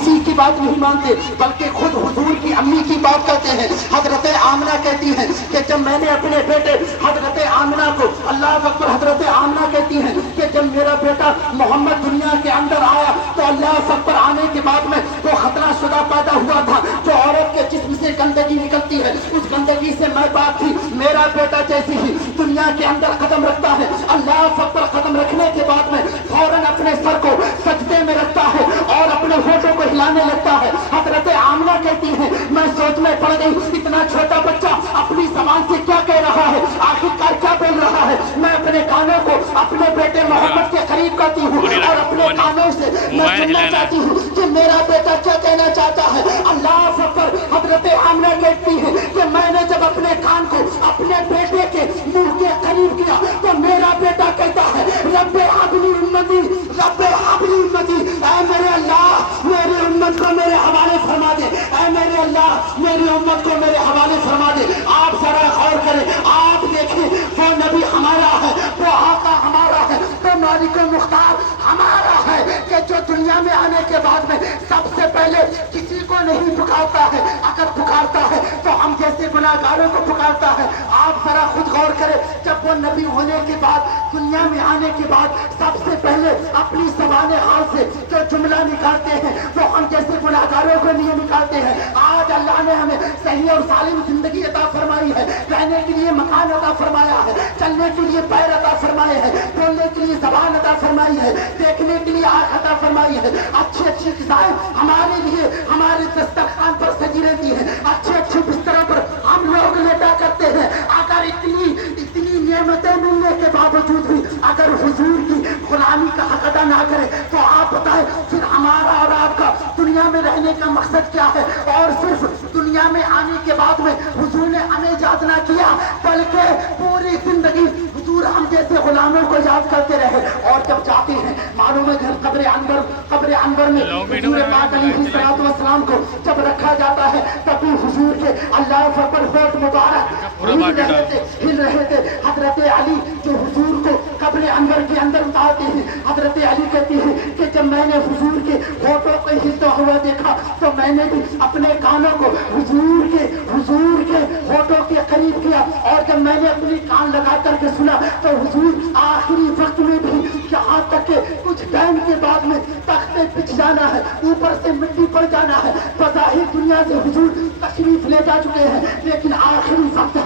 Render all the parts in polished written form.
کسی کی بات نہیں مانتے بلکہ خود حضور کی امی کی بات کرتے ہیں۔ حضرت آمنہ کہتی ہیں کہ جب میں نے اپنے بیٹے حضرت آمنہ کو، اللہ اکبر، حضرت آمنہ کہتی ہیں کہ جب میرا بیٹا محمد دنیا کے اندر آیا تو اللہ اکبر آنے کے بعد میں وہ خطرہ شدہ پیدا ہوا تھا۔ جو عورت کے جسم سے گندگی نکلتی ہے اس گندگی سے میں پاک تھی۔ میرا بیٹا جیسے ہی دنیا کے اندر قدم رکھتا ہے، اللہ اکبر، قدم رکھنے کے بعد میں فوراً اپنے سر کو سجدے میں رکھتا ہے اور اپنے ہونٹوں کو ہلانے لگتا ہے۔ حضرت آمنہ کہتی ہیں میں سوچ میں پڑ گئی، اتنا چھوٹا بچہ اپنی زبان سے کیا کہہ رہا ہے، آخرکار کیا بول رہا ہے۔ میں اپنے کانوں کو اپنے بیٹے محمد کے قریب کرتی ہوں اور اپنے کانوں سے میں سننا چاہتی ہوں کہ میرا بیٹا کیا کہنا چاہتا ہے۔ اللہ اکبر، حضرت آمنہ کہتی ہے کہ میں نے جب اپنے کان کو اپنے بیٹے کے منہ کے قریب کیا تو میرا بیٹا کہتا ہے رب حبلی امتی، رب حبلی امتی، اے میرے اللہ میری امت کو میرے حوالے فرما دے، اے میرے اللہ میری امت کو میرے حوالے فرما دے۔ آپ ذرا غور کریں، آپ دیکھیں وہ نبی ہمارا ہے، وہ آقا ہمارا ہے، وہ مالک مختار ہمارا ہے کہ جو دنیا میں آنے کے بعد میں سب سے پہلے کسی کو نہیں پکارتا ہے، اگر پکارتا ہے تو ہم جیسے گناہگاروں کو پکارتا ہے۔ آپ ذرا خود غور کریں، جب وہ نبی ہونے کے بعد دنیا میں آنے کے بعد سب سے پہلے اپنی زبان حال سے جو جملہ نکالتے ہیں وہ ہم جیسے گناہگاروں کو لیے نکالتے ہیں۔ آج اللہ نے ہمیں صحیح اور سالم زندگی عطا فرمائی ہے، رہنے کے لیے مکان عطا فرمایا ہے، چلنے کے لیے پیر عطا فرمائے ہیں، بولنے کے لیے زبان عطا فرمائی ہے، دیکھنے کے لیے آنکھ عطا فرمائی ہے، اچھی اچھی غذائیں ہمارے لیے ہمارے دسترخوان پر سجی رہتی ہیں، اچھے اچھے بستروں پر ہم لوگ لیٹا کرتے ہیں۔ اگر اتنی نعمتیں ملنے کے باوجود بھی اگر حضور کی غلامی کا حق ادا نہ کرے تو آپ بتائیں پھر ہمارا اور آپ کا دنیا میں رہنے کا مقصد کیا ہے؟ اور صرف دنیا میں آنے کے بعد میں حضور نے ہمیں یاد نہ کیا بلکہ پوری زندگی حضور ہم جیسے غلاموں کو یاد کرتے رہے۔ اور جب جاتے ہیں معلوم ہے قبر انور میں حضور پاک علیہ الصلوۃ والسلام کو جب رکھا جاتا ہے تب بھی حضور کے اللہ اکبر ہوٹ مبارک ہل رہے تھے۔ حضرت علی جو حضور کو قبر انور کے اندر اتارتے ہیں، حضرت علی کہتے ہیں کہ جب میں نے حضور کے ہوٹوں کو ہلتا ہوا دیکھا تو میں نے بھی اپنے کانوں کو حضور کے ہوٹوں کے قریب کیا، اور جب میں نے اپنے کان لگا کر کے سنا تو حضور آخری وقت میں بھی یہاں تک کہ کچھ ٹائم کے بعد میں تخت پہ پچھ جانا ہے، اوپر سے مٹی پڑ جانا ہے، بظاہر دنیا سے حضور تشریف لے جا چکے ہیں، لیکن آخری وقت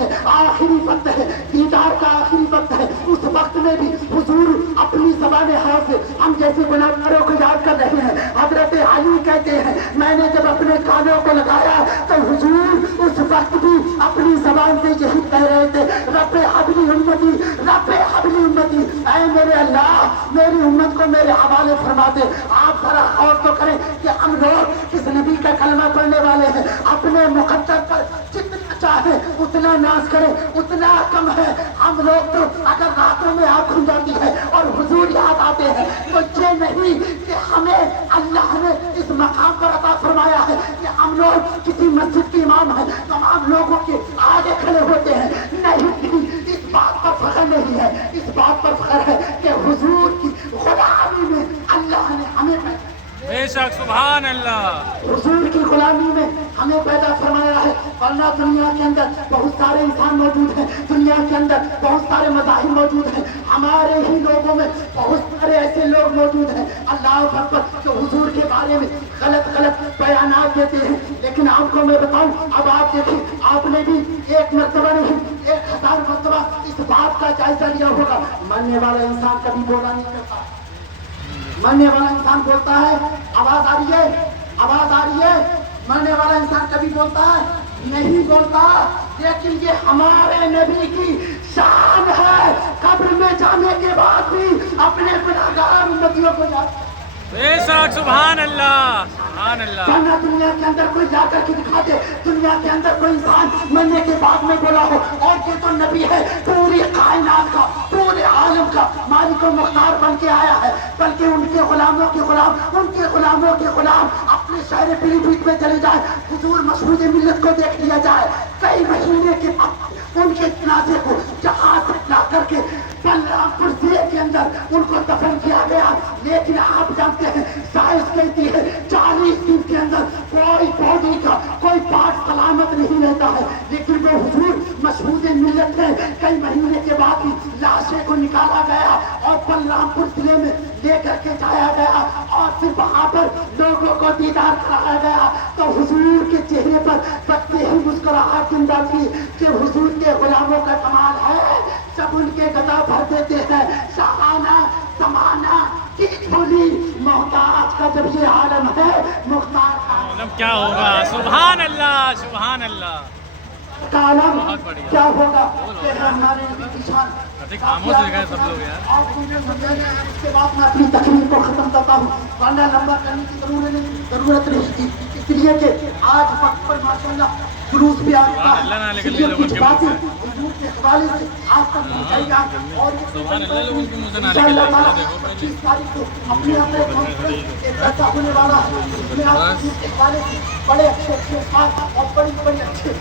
ہے دیدار کا، آخری وقت ہے۔ اس وقت میں بھی حضور اپنی زبان حال سے ہم جیسے گناہگاروں کو یاد کر رہے ہیں۔ حضرت علی کہتے ہیں میں نے جب اپنے کانوں کو لگایا تو حضور اس وقت بھی اپنی زبان سے یہی کہہ رہے تھے رب حبلی امتی، رب حبلی امتی، اے میرے اللہ میری امت کو میرے حوالے فرما دے۔ آپ ذرا غور تو کریں کہ ہم لوگ اس نبی کا کلمہ پڑھنے والے ہیں، اپنے مقدر پر جتنا چاہے اتنا ناز کریں اتنا کم ہے۔ ہم لوگ تو اگر راتوں میں آنکھ کھل جاتی ہے اور حضور یاد آتے ہیں تو یہ نہیں کہ ہمیں اللہ نے اس مقام پر عطا فرمایا ہے کہ ہم لوگ کسی مسجد کے امام ہیں تمام لوگوں کے آگے کھڑے ہوتے ہیں، نہیں، اس بات پر فخر نہیں ہے، اس بات پر فخر ہے کہ حضور کی غلامی میں اللہ نے ہمیں بے شک، سبحان اللہ، حضور کی غلامی میں ہمیں پیدا فرمایا ہے۔ ورنہ دنیا کے اندر بہت سارے انسان موجود ہیں، دنیا کے اندر بہت سارے مذاہب موجود ہیں، ہمارے ہی لوگوں میں بہت سارے ایسے لوگ موجود ہیں اللہ اکبر جو حضور کے بارے میں غلط بیانات دیتے ہیں۔ لیکن آپ کو میں بتاؤں، اب آپ دیکھیں، آپ نے بھی ایک مرتبہ نہیں 1000 مرتبہ اس بات کا جائزہ لیا ہوگا، مرنے والا انسان کبھی بولا نہیں کرتا، مرنے والا انسان بولتا ہے، آواز آ رہی ہے، مرنے والا انسان کبھی بولتا ہے نہیں بولتا، لیکن یہ ہمارے نبی کی شان ہے، قبر میں جانے کے بعد بھی اپنے گناہگار امتیوں کو یاد، بے شک، سبحان اللہ، سبحان اللہ۔ ورنہ دنیا کے اندر کوئی جا کر کے دکھا دے، دنیا کے اندر کوئی انسان مرنے کے بعد میں بولا ہو اور یہ تو نبی ہے پوری کائنات کا، پورے عالم کا مالک و مختار بن کے آیا ہے، بلکہ ان کے غلاموں کے غلام اپنے شہر پیلی بھیت میں چلے جائے، حضور مسعود ملت کو دیکھ لیا جائے، کئی مہینے کے بعد ان کے جنازے کو جہاز سے لا کر کے بلرام پور ضلع کے اندر ان کو دفن کیا گیا، لیکن آپ جانتے ہیں سائنس کہتی ہے 40 دن کو نکالا گیا اور بلرامپور ضلع میں لے کر کے جایا گیا اور پھر وہاں پر لوگوں کو دیدار کرایا گیا تو حضور کے چہرے پر بچے ہی مسکراہٹ زندہ تھی کہ حضور کے غلاموں کا کمال ہے جب ان کے گدا بھر دیتے ہیں شاہانہ زمانہ کی بولی محتاج کا جب یہ عالم ہے مختار کا کیا ہوگا؟ سبحان اللہ سبحان اللہ. عالم کیا ہوگا کہ ہمارے کسان خاموش ہو گئے سب لوگ یار. اس کے بعد میں اپنی تقریر کو ختم کرتا ہوں ورنہ لمبا کرنے کی ضرورت نہیں تھی اس لیے کہ آج وقت پر ماشاءاللہ جلوس بھی آ چکا ہے کچھ باتیں حضور کے حوالے سے آج تک پہنچائی جائیں اور انشاءاللہ تعالیٰ 25 تاریخ کو اپنے اپنے کانفرنس ایک ایسا ہونے والا ہے اس میں آپ حضور کے حوالے سے بڑے اچھے بات اور بڑی اچھے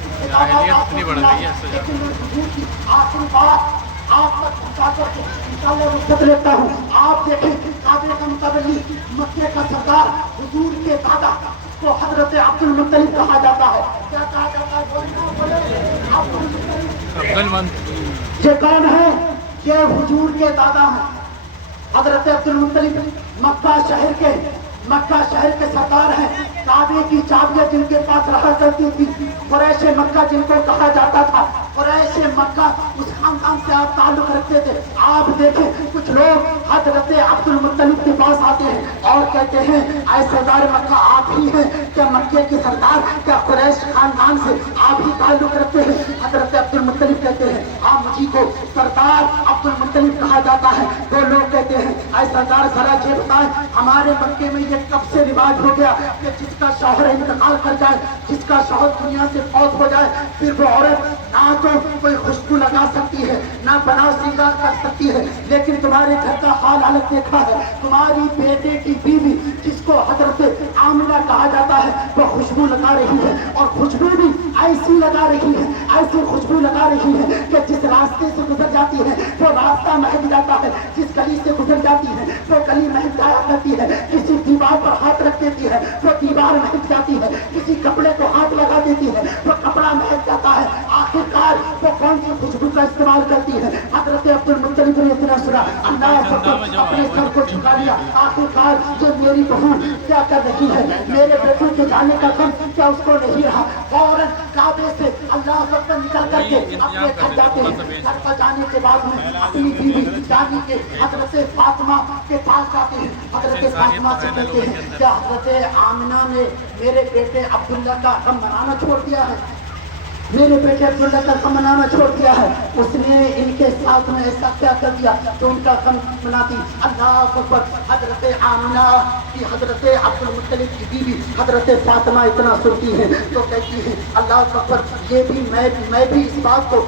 لیکن میں حضور کی آخری بات آپ تک پہنچا کر کے انشاءاللہ رخصت لیتا ہوں. آپ دیکھیں کعبے کا متولی مکے کا سردار حضور کے دادا کو حضرت عبد المطلب کہا جاتا ہے. کیا کہا جاتا ہے؟ یہ کون ہے؟ یہ حضور کے دادا ہیں حضرت عبد المطلب مکہ شہر کے سردار ہیں. کعبے کی چابیاں جن کے پاس رہا کرتی تھی قریش مکہ جن کو کہا جاتا تھا قریش مکہ اس خاندان سے آپ تعلق رکھتے تھے. آپ دیکھیں کچھ لوگ حضرت عبد المطلب کے پاس آتے ہیں اور کہتے ہیں اے سردار مکہ آپ ہی ہیں کیا مکے کے سردار کیا قریش خاندان سے آپ ہی تعلق رکھتے ہیں؟ حضرت عبد المطلب کہتے ہیں ہاں مجھے کو سردار عبد المطلب کہا جاتا ہے. وہ لوگ کہتے ہیں اے سردار ذرا یہ بتائیں ہمارے مکے میں یہ کب سے رواج ہو گیا کہ جس کا شوہر انتقال کر جائے جس کا شوہر دنیا سے فوت ہو جائے پھر وہ عورت نہ تو کوئی خوشبو لگا سکتی ہے نہ بنا سنگار کر سکتی ہے. لیکن تمہارے گھر کا حال حالت دیکھا ہے تمہاری بیٹے کی بیوی جس کو حضرت آمنہ کہا جاتا ہے وہ خوشبو لگا رہی ہے اور خوشبو بھی ایسی لگا رہی ہے ایسی خوشبو لگا رہی ہے کہ جس راستے سے گزر جاتی ہے وہ راستہ مہک جاتا ہے جس گلی سے گزر جاتی ہے وہ گلی مہک جایا کرتی ہے. کسی دیوار پر ہاتھ رکھ دیتی ہے وہ دیوار مہک جاتی ہے. کسی کپڑے کو ہاتھ لگا دیتی ہے وہ کپڑا مہک جاتا ہے. آخر کار وہ کون سی خوشبو کا استعمال کرتی ہے؟ حضرت عبد المطلب نے اتنا سنا اللہ اپنے سر کو جھکا لیا. آخر کار جو میری بہو کیا کر رہی ہے میرے بیٹے کے جانے کا غم کیا اس کو نہیں رہا. فوراً کعبے سے اللہ اکبر نکل کر کے اپنے گھر جاتے ہیں. گھر پر جانے کے بعد میں اپنی بیوی جانی کے حضرت فاطمہ کے پاس جاتے ہیں. حضرت فاطمہ سے کہتے ہیں کیا حضرت آمنہ نے میرے بیٹے عبداللہ کا غم منانا چھوڑ دیا ہے؟ میرے بیٹے عبداللہ کا غم منانا چھوڑ دیا ہے. اس نے ان کے ساتھ میں ایسا کیا کر دیا تو ان کا غم مناتی. اللہ اکبر. حضرت آمنہ کی حضرت عبد المطلب کی بیوی حضرت فاطمہ اتنا سنتی ہے تو کہتی ہے اللہ اکبر یہ بھی میں بھی اس بات کو